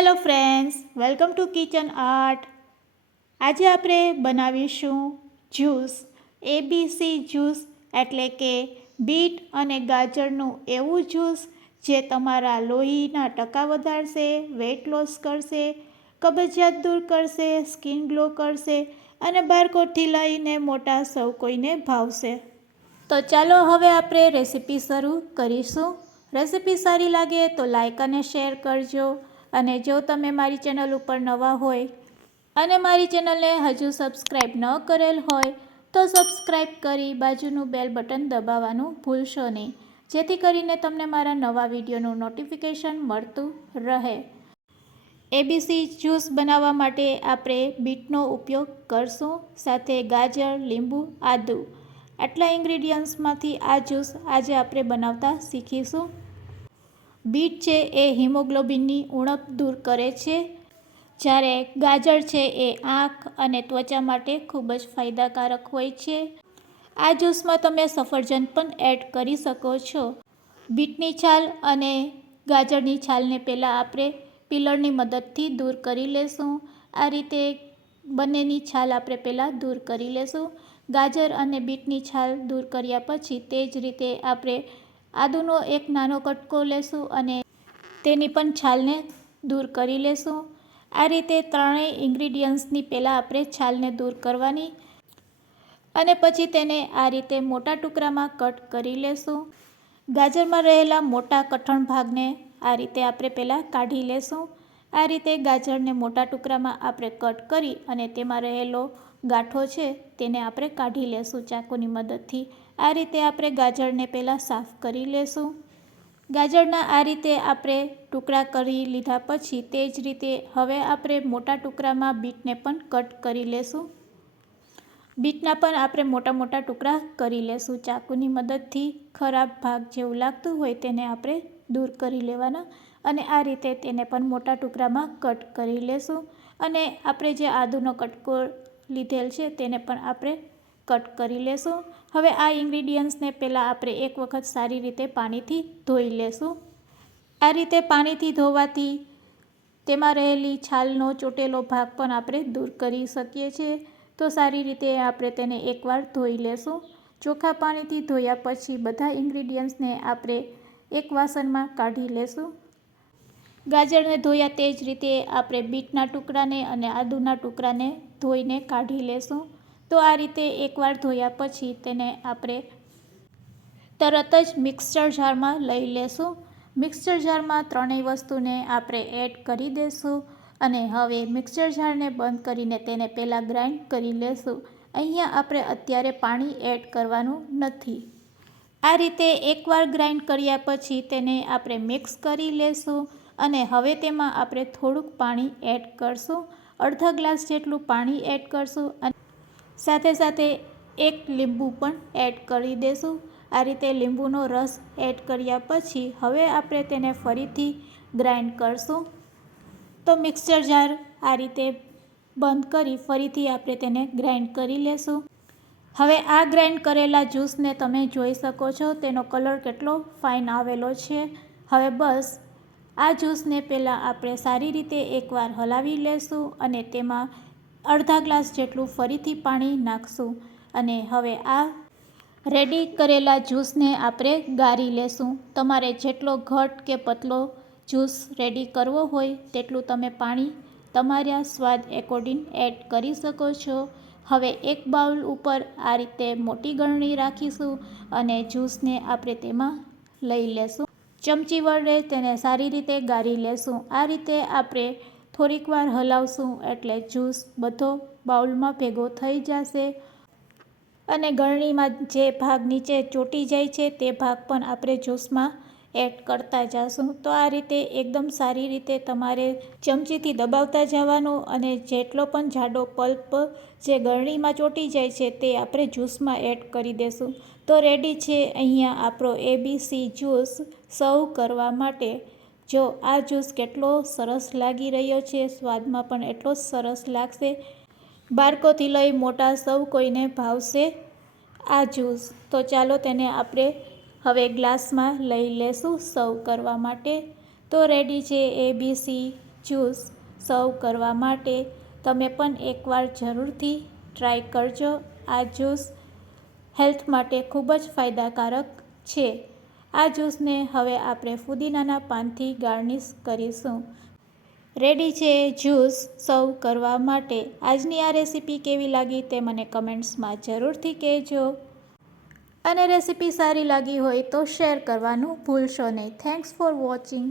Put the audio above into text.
Hello friends welcome to kitchen art આજે આપણે બનાવીશું જ્યુસ એબીસી જ્યુસ એટલે કે બીટ અને ગાજરનું એવું જ્યુસ જે તમારા લોહીના ટકા વધારશે વેટ લોસ કરશે, કબજિયાત દૂર કરશે સ્કિન ગ્લો કરશે અને બારકોટથી લઈને મોટા સૌ કોઈને ભાવશે. તો ચાલો હવે આપણે રેસીપી શરૂ કરીશું. રેસીપી સારી લાગે તો લાઇક અને શેર કરજો. અને જો તમે મારી ચેનલ ઉપર નવા હોય અને મારી ચેનલને હજુ સબસ્ક્રાઈબ ન કરેલ હોય, તો સબસ્ક્રાઈબ કરી બાજુનું બેલ બટન દબાવવાનું ભૂલશો નહીં. જેથી કરીને તમને મારા નવા વિડીયોનું નોટિફિકેશન મળતું રહે. એબીસી જ્યુસ બનાવવા માટે આપણે બીટનો ઉપયોગ કરશું, સાથે ગાજર, લીંબુ, આદું. આટલા ઇન્ગ્રીડિયન્ટ્સમાંથી આ જ્યુસ આજે આપણે બનાવતા શીખીશું. બીટ છે એ હિમોગ્લોબિનની ઉણપ દૂર કરે છે, જ્યારે ગાજર છે એ આંખ અને ત્વચા માટે ખૂબ જ ફાયદાકારક હોય છે. આ જ્યુસમાં તમે સફરજન પણ એડ કરી શકો છો. બીટની છાલ અને ગાજરની છાલને પહેલાં આપણે પિલરની મદદથી દૂર કરી લેશું. આ રીતે બંનેની છાલ આપણે પહેલાં દૂર કરી લેશું. ગાજર અને બીટની છાલ દૂર કર્યા પછી તે જ રીતે આપણે આદુનો એક નાનો કટકો લેશું અને તેની પણ છાલને દૂર કરી લેશું. આ રીતે ત્રણેય ઇન્ગ્રીડિયન્ટ્સની પહેલાં આપણે છાલને દૂર કરવાની અને પછી તેને આ રીતે મોટા ટુકડામાં કટ કરી લેશું. ગાજરમાં રહેલા મોટા કઠણ ભાગને આ રીતે આપણે પહેલાં કાઢી લેશું. આ રીતે ગાજરને મોટા ટુકડામાં આપણે કટ કરી અને તેમાં રહેલો ગાંઠો છે તેને આપણે કાઢી લેશું ચાકુની મદદથી. આ રીતે આપણે ગાજરને પહેલાં સાફ કરી લેશું. ગાજરના આ રીતે આપણે ટુકડા કરી લીધા પછી તે જ રીતે હવે આપણે મોટા ટુકડામાં બીટને પણ કટ કરી લેશું. બીટના પણ આપણે મોટા મોટા ટુકડા કરી લેશું ચાકુની મદદથી. ખરાબ ભાગ જેવું લાગતું હોય તેને આપણે દૂર કરી લેવાના અને આ રીતે તેને પણ મોટા ટુકડામાં કટ કરી લેશું. અને આપણે જે આદુનો કટકો લીધેલ છે તેને પણ આપણે કટ કરી લેશું. હવે આ ઇન્ગ્રીડિયન્ટ્સને પહેલાં આપણે એક વખત સારી રીતે પાણીથી ધોઈ લેશું. આ રીતે પાણીથી ધોવાથી તેમાં રહેલી છાલનો ચોટેલો ભાગ પણ આપણે દૂર કરી શકીએ છીએ. તો સારી રીતે આપણે તેને એકવાર ધોઈ લેશું. ચોખ્ખા પાણીથી ધોયા પછી બધા ઇન્ગ્રીડિયન્ટ્સને આપણે એક વાસણમાં કાઢી લેશું. ગાજરને ધોયા તે જ રીતે આપણે બીટના ટુકડાને અને આદુના ટુકડાને ધોઈને કાઢી લેશું. તો આ રીતે એકવાર ધોયા પછી તેને આપણે તરત જ મિક્સચર જારમાં લઈ લેશું. મિક્સચર જારમાં ત્રણેય વસ્તુને આપણે એડ કરી દઈશું અને હવે મિક્સચર જારને બંધ કરીને તેને પહેલાં ગ્રાઇન્ડ કરી લેશું. અહીંયા આપણે અત્યારે પાણી એડ કરવાનું નથી. આ રીતે એકવાર ગ્રાઇન્ડ કર્યા પછી તેને આપણે મિક્સ કરી લેશું. અને હવે તેમાં આપણે થોડુંક પાણી એડ કરશું. અડધા ગ્લાસ જેટલું પાણી એડ કરશું અને સાથે સાથે એક લીંબુ પણ એડ કરી દેશું. આ રીતે લીંબુનો રસ એડ કર્યા પછી હવે આપણે તેને ફરીથી ગ્રાઇન્ડ કરશું. તો મિક્સર જાર આ રીતે બંધ કરી ફરીથી આપણે તેને ગ્રાઇન્ડ કરી લેશું. હવે આ ગ્રાઇન્ડ કરેલા જ્યુસને તમે જોઈ શકો છો. તેનો કલર કેટલો ફાઇન આવેલો છે. હવે બસ આ જ્યુસને પહેલાં આપણે સારી રીતે એકવાર હલાવી લેશું અને તેમાં અડધા ગ્લાસ જેટલું ફરીથી પાણી નાખશું અને હવે આ રેડી કરેલા જ્યુસને આપણે ગાળી લેશું. તમારે જેટલો ઘટ કે પતલો જ્યુસ રેડી કરવો હોય તેટલું તમે પાણી તમારા સ્વાદ એકોર્ડિંગ એડ કરી શકો છો. હવે એક બાઉલ ઉપર આ રીતે મોટી ગળણી રાખીશું અને જ્યુસને આપણે તેમાં લઈ લેશું. ચમચી વડે તેને સારી રીતે ગાળી લેશું. આ રીતે આપણે થોડીક વાર હલાવશું એટલે જ્યુસ બધો બાઉલમાં ભેગો થઈ જશે અને ગળણીમાં જે ભાગ નીચે ચોટી જાય છે તે ભાગ પણ આપણે જ્યુસમાં એડ કરતા જશું. તો આ રીતે એકદમ સારી રીતે તમારે ચમચીથી દબાવતા જવાનું અને જેટલો પણ જાડો પલ્પ જે ગળણીમાં ચોંટી જાય છે તે આપણે જ્યુસમાં એડ કરી દેશું. તો રેડી છે અહીંયા આપણો એબીસી જ્યુસ સર્વ કરવા માટે. જો આ જ્યુસ કેટલો સરસ લાગી રહ્યો છે, સ્વાદમાં પણ એટલો જ સરસ લાગશે. બાળકોથી લઈ મોટા સૌ કોઈને ભાવશે આ જ્યુસ. તો ચાલો તેને આપણે હવે ગ્લાસમાં લઈ લેશું સર્વ કરવા માટે. તો રેડી છે એબીસી જ્યુસ સર્વ કરવા માટે. તમે પણ એકવાર જરૂરથી ટ્રાય કરજો. આ જ્યુસ હેલ્થ માટે ખૂબ જ ફાયદાકારક છે. આ જ્યુસને હવે આપણે ફુદીનાના પાનથી ગાર્નિશ કરીશું. રેડી છે જ્યુસ સર્વ કરવા માટે. આજની આ રેસીપી કેવી લાગી તે મને કમેન્ટ્સમાં જરૂરથી કહેજો. અને રેસીપી સારી લાગી હોય તો શેર કરવાનું ભૂલશો નહીં. Thanks for watching